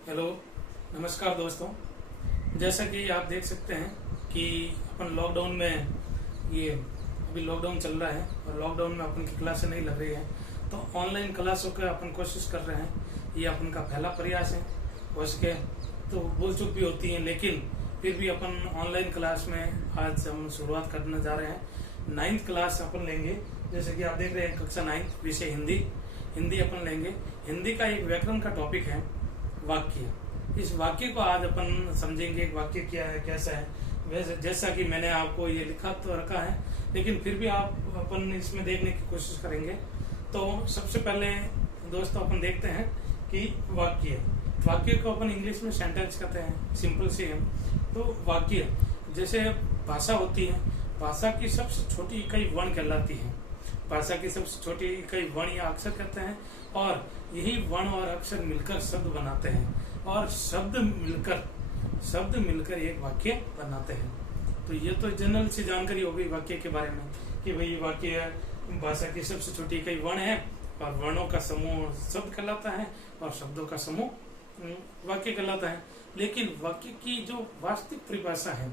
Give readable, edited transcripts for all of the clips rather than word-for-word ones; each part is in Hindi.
हेलो, नमस्कार दोस्तों। जैसा कि आप देख सकते हैं कि अपन लॉकडाउन में ये अभी लॉकडाउन चल रहा है और लॉकडाउन में अपन की क्लासें नहीं लग रही है, तो ऑनलाइन क्लासों का अपन कोशिश कर रहे हैं। ये अपन का पहला प्रयास है। हो सके तो भूल चूक भी होती है, लेकिन फिर भी अपन ऑनलाइन क्लास में आज हम शुरुआत करने जा रहे हैं। 9th क्लास अपन लेंगे। जैसे कि आप देख रहे हैं कक्षा 9 विषय हिंदी अपन लेंगे। हिंदी का एक व्याकरण का टॉपिक है वाक्य। इस वाक्य को आज अपन समझेंगे। वाक्य क्या है, कैसा है। वैसे जैसा कि मैंने आपको ये लिखा तो रखा है, लेकिन फिर भी आप अपन इसमें देखने की कोशिश करेंगे। तो सबसे पहले दोस्तों अपन देखते हैं कि वाक्य को अपन इंग्लिश में सेंटेंस कहते हैं, सिंपल सी है। तो वाक्य जैसे भाषा होती है, भाषा की सबसे छोटी इकाई वर्ण कहलाती है। भाषा की सबसे छोटी इकाई वर्ण या अक्षर कहते हैं, और यही वर्ण और अक्षर मिलकर शब्द बनाते हैं, और शब्द मिलकर एक वाक्य बनाते हैं। तो ये तो जनरल सी जानकारी हो गई वाक्य के बारे में कि भाई वाक्य भाषा की सबसे छोटी इकाई वर्ण है, और वर्णों का समूह शब्द कहलाता है, और शब्दों का समूह वाक्य कहलाता है। लेकिन वाक्य की जो वास्तविक परिभाषा है,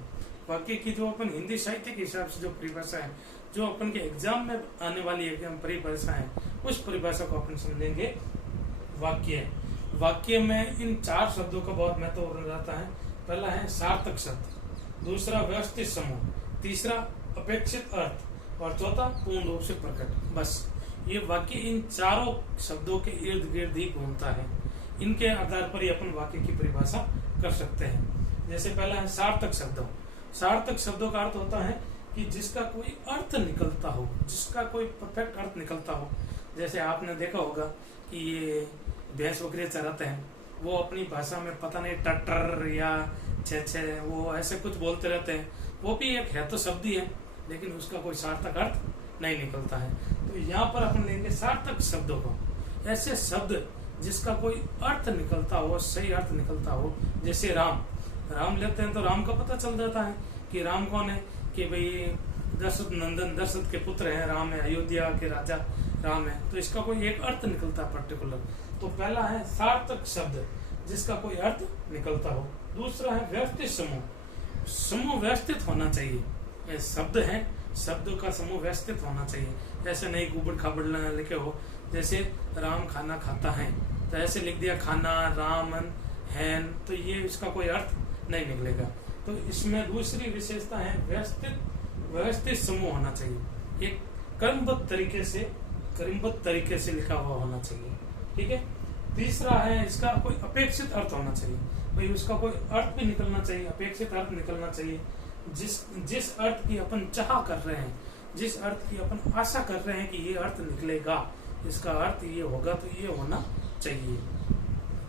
वाक्य की जो अपन हिंदी साहित्य के हिसाब से जो परिभाषा है, जो अपन के एग्जाम में आने वाली एग्जाम परिभाषा है, उस परिभाषा को अपन समझेंगे वाक्य में इन 4 शब्दों का बहुत महत्व रहता है। पहला है सार्थक शब्द, दूसरा व्यवस्थित समूह, तीसरा अपेक्षित अर्थ, और चौथा पूर्ण रूप से प्रकट। बस ये वाक्य इन चारों शब्दों के इर्द गिर्द ही घूमता है। इनके आधार पर ही अपन वाक्य की परिभाषा कर सकते हैं। जैसे पहला है सार्थक शब्दों। सार्थक शब्दों का अर्थ होता है कि जिसका कोई अर्थ निकलता हो, जिसका कोई परफेक्ट अर्थ निकलता हो। जैसे आपने देखा होगा कि ये भैंस बकरी चराते हैं, वो अपनी भाषा में पता नहीं टटर या छे वो ऐसे कुछ बोलते रहते हैं। वो भी एक है तो शब्द ही है, लेकिन उसका कोई सार्थक अर्थ नहीं निकलता है। तो यहाँ पर अपन लेंगे सार्थक शब्दों को, ऐसे शब्द जिसका कोई अर्थ निकलता हो, सही अर्थ निकलता हो। जैसे राम लेते हैं तो राम का पता चल जाता है कि राम कौन है, कि भाई दशरथ नंदन, दशरथ के पुत्र हैं, राम है, अयोध्या के राजा राम है। तो इसका कोई एक अर्थ निकलता है पर्टिकुलर। तो पहला है सार्थक शब्द जिसका कोई अर्थ निकलता हो। दूसरा है व्यवस्थित समूह व्यवस्थित होना चाहिए। ये शब्द है, शब्दों का समूह व्यवस्थित होना चाहिए। ऐसे नहीं गुबड़ खाबड़ लिखे हो। जैसे राम खाना खाता है, तो ऐसे लिख दिया खाना रामन हैन, तो ये इसका कोई अर्थ नहीं निकलेगा। तो इसमें दूसरी विशेषता है व्यवस्थित समूह होना चाहिए। एक क्रमबद्ध तरीके से लिखा हुआ होना चाहिए। ठीक है। तीसरा है इसका कोई अपेक्षित अर्थ होना चाहिए। भाई उसका कोई अर्थ भी निकलना चाहिए, अपेक्षित अर्थ निकलना चाहिए। जिस अर्थ की अपन चाह कर रहे हैं, जिस अर्थ की अपन आशा कर रहे हैं कि ये अर्थ निकलेगा, इसका अर्थ ये होगा, तो ये होना चाहिए।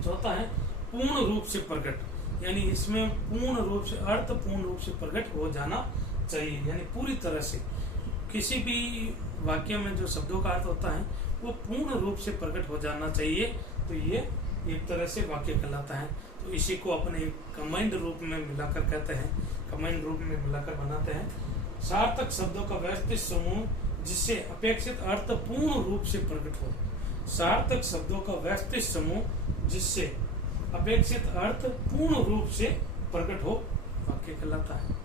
चौथा है पूर्ण रूप से प्रकट, यानी इसमें पूर्ण रूप से अर्थ पूर्ण रूप से प्रकट हो जाना चाहिए। यानी पूरी तरह से किसी भी वाक्य में जो शब्दों का अर्थ होता है वो पूर्ण रूप से प्रकट हो जाना चाहिए। तो ये एक तरह से वाक्य कहलाता है। तो इसी को अपने कंबाइंड रूप में मिलाकर कहते हैं, कंबाइंड रूप में मिलाकर बनाते हैं। सार्थक शब्दों का व्यवस्थित समूह जिससे अपेक्षित अर्थ पूर्ण रूप से प्रकट हो। सार्थक शब्दों का व्यवस्थित समूह जिससे अपेक्षित अर्थ पूर्ण रूप से प्रकट हो, वाक्य कहलाता है।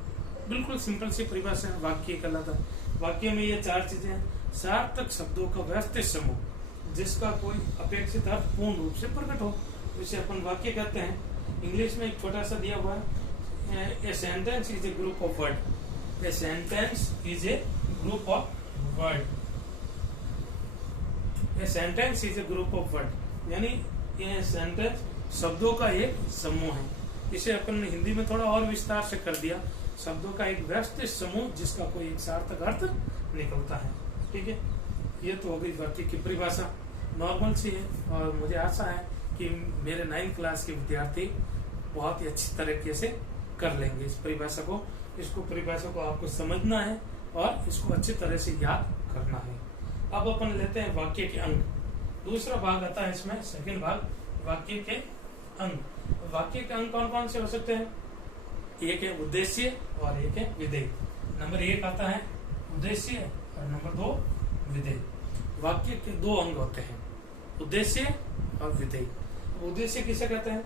बिल्कुल सिंपल सी परिभाषा है, वाक्य कहलाता है। वाक्य में ये 4 चीजें हैं। सार्थक शब्दों का व्यवस्थित समूह जिसका कोई अपेक्षित अर्थ पूर्ण रूप से प्रकट हो, इसे अपन वाक्य कहते हैं। इंग्लिश में एक छोटा सा दिया हुआ है, a sentence is a group of word. A sentence is a group of word. A sentence is a group of word, यानी ये सेंटेंस शब्दों का एक समूह है। इसे अपन ने हिंदी में थोड़ा और विस्तार से कर दिया, शब्दों का एक व्यवस्थित समूह जिसका कोई एक सार्थक अर्थ निकलता है। ठीक है। ये तो हो गई वाक्य की परिभाषा, नॉर्मल सी है, और मुझे आशा है कि मेरे 9th क्लास के विद्यार्थी बहुत ही अच्छी तरीके से कर लेंगे इस परिभाषा को। परिभाषा को आपको समझना है और इसको अच्छी तरह से याद करना है। अब अपन लेते हैं वाक्य के अंग। दूसरा भाग आता है इसमें, सेकंड भाग, वाक्य के अंग। वाक्य के अंग कौन कौन से हो सकते हैं? एक है उद्देश्य और एक है विधेय। नंबर 1 आता है उद्देश्य और नंबर 2 विधेय। वाक्य के 2 अंग होते हैं, उद्देश्य और विधेय। उद्देश्य किसे कहते हैं?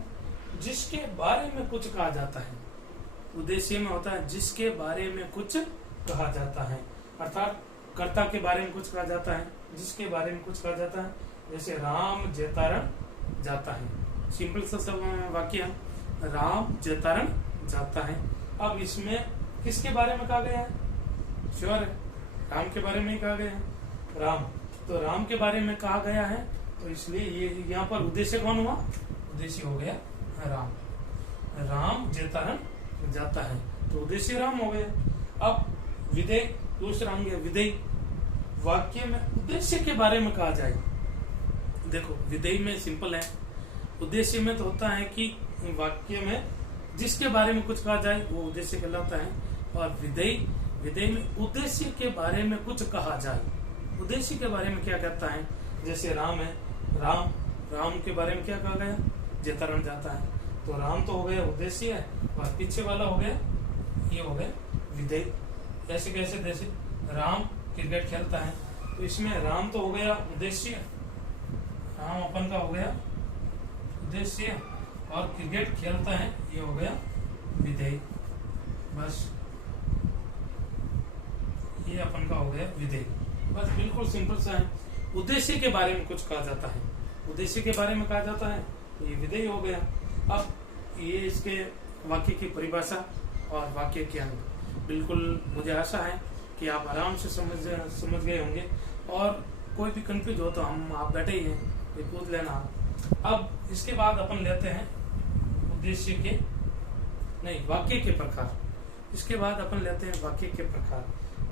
जिसके बारे में कुछ कहा जाता है। उद्देश्य में होता है जिसके बारे में कुछ कहा जाता है, अर्थात कर्ता के बारे में कुछ कहा जाता है, जिसके बारे में कुछ कहा जाता है। जैसे राम जैतारण जाता है, सिंपल सा सब वाक्य, राम जैतारण जाता है। अब इसमें किसके बारे में कहा गया है? श्योर है, राम के बारे में ही कहा गया है। राम, तो राम के बारे में कहा गया है, तो इसलिए ये यहाँ पर उद्देश्य कौन हुआ? उद्देश्य हो गया राम। राम जैतारण जाता है, तो उद्देश्य राम हो गया। अब विधेय, दूसरा अंग है विधेय। वाक्य में उद्देश्य के बारे में कहा जाए, देखो विधेय में सिंपल है, उद्देश्य में तो होता है कि वाक्य में जिसके बारे में कुछ कहा जाए वो उद्देश्य कहलाता है। और विधेय में उद्देश्य के बारे में कुछ कहा जाए। उद्देश्य के बारे में क्या कहता है? जैसे राम है, राम के बारे में क्या कहा गया? जैतारण जाता है, तो राम तो हो गया उद्देश्य है, और पीछे वाला हो गया, ये हो गया विधेय। ऐसे कैसे? जैसे राम क्रिकेट खेलता है, तो इसमें राम तो हो गया उद्देश्य, राम अपन का हो गया उद्देश्य, और क्रिकेट खेलता है ये हो गया विधेय। बस ये अपन का हो गया विधेय। बस बिल्कुल सिंपल सा है। उद्देश्य के बारे में कुछ कहा जाता है, उद्देश्य के बारे में कहा जाता है, ये विधेय हो गया। अब ये इसके वाक्य की परिभाषा और वाक्य के अंग, बिल्कुल मुझे आशा है कि आप आराम से समझ गए होंगे। और कोई भी कंफ्यूज हो तो आप बैठे ही हैं, ये पूछ लेना। अब इसके बाद अपन लेते हैं उद्देश्य के नहीं वाक्य के प्रकार। इसके बाद अपन लेते हैं वाक्य के प्रकार।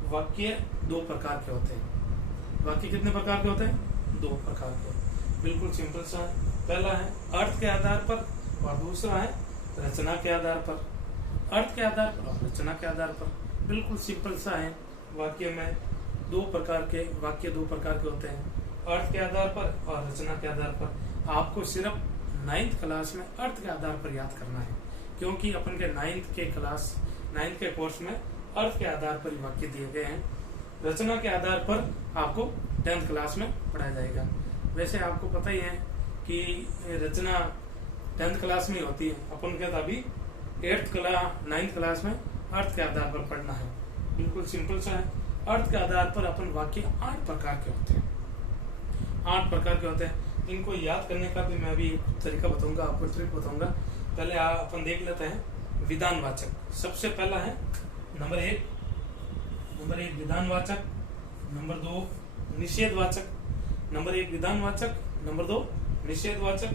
वाक्य दो प्रकार के होते हैं। वाक्य कितने प्रकार के होते हैं? दो प्रकार के। बिल्कुल सिंपल सा है। पहला है अर्थ के आधार पर, और दूसरा है रचना के आधार पर। अर्थ के आधार पर और रचना के आधार पर, बिल्कुल सिंपल सा है। वाक्य में दो प्रकार के वाक्य दो प्रकार के होते हैं, अर्थ के आधार पर और रचना के आधार पर। आपको सिर्फ 9th क्लास में अर्थ के आधार पर याद करना है, क्योंकि अपन के 9th के कोर्स में अर्थ के आधार पर वाक्य दिए गए हैं। रचना के आधार पर आपको 10th क्लास में पढ़ाया जाएगा। वैसे आपको पता ही है कि रचना 10th क्लास में होती है, अपन कहता अभी 9th क्लास में अर्थ के आधार पर पढ़ना है। बिल्कुल सिंपल सा है। अर्थ के आधार पर अपन वाक्य 8 प्रकार के होते हैं, 8 प्रकार के होते हैं। इनको याद करने का भी मैं अभी तरीका बताऊंगा, आपको ट्रिक बताऊंगा। पहले अपन देख लेते हैं विधानवाचक। सबसे पहला है नंबर 1 विधानवाचक, नंबर 2 निषेधवाचक। नंबर 1 विधानवाचक, नंबर 2 निषेधवाचक।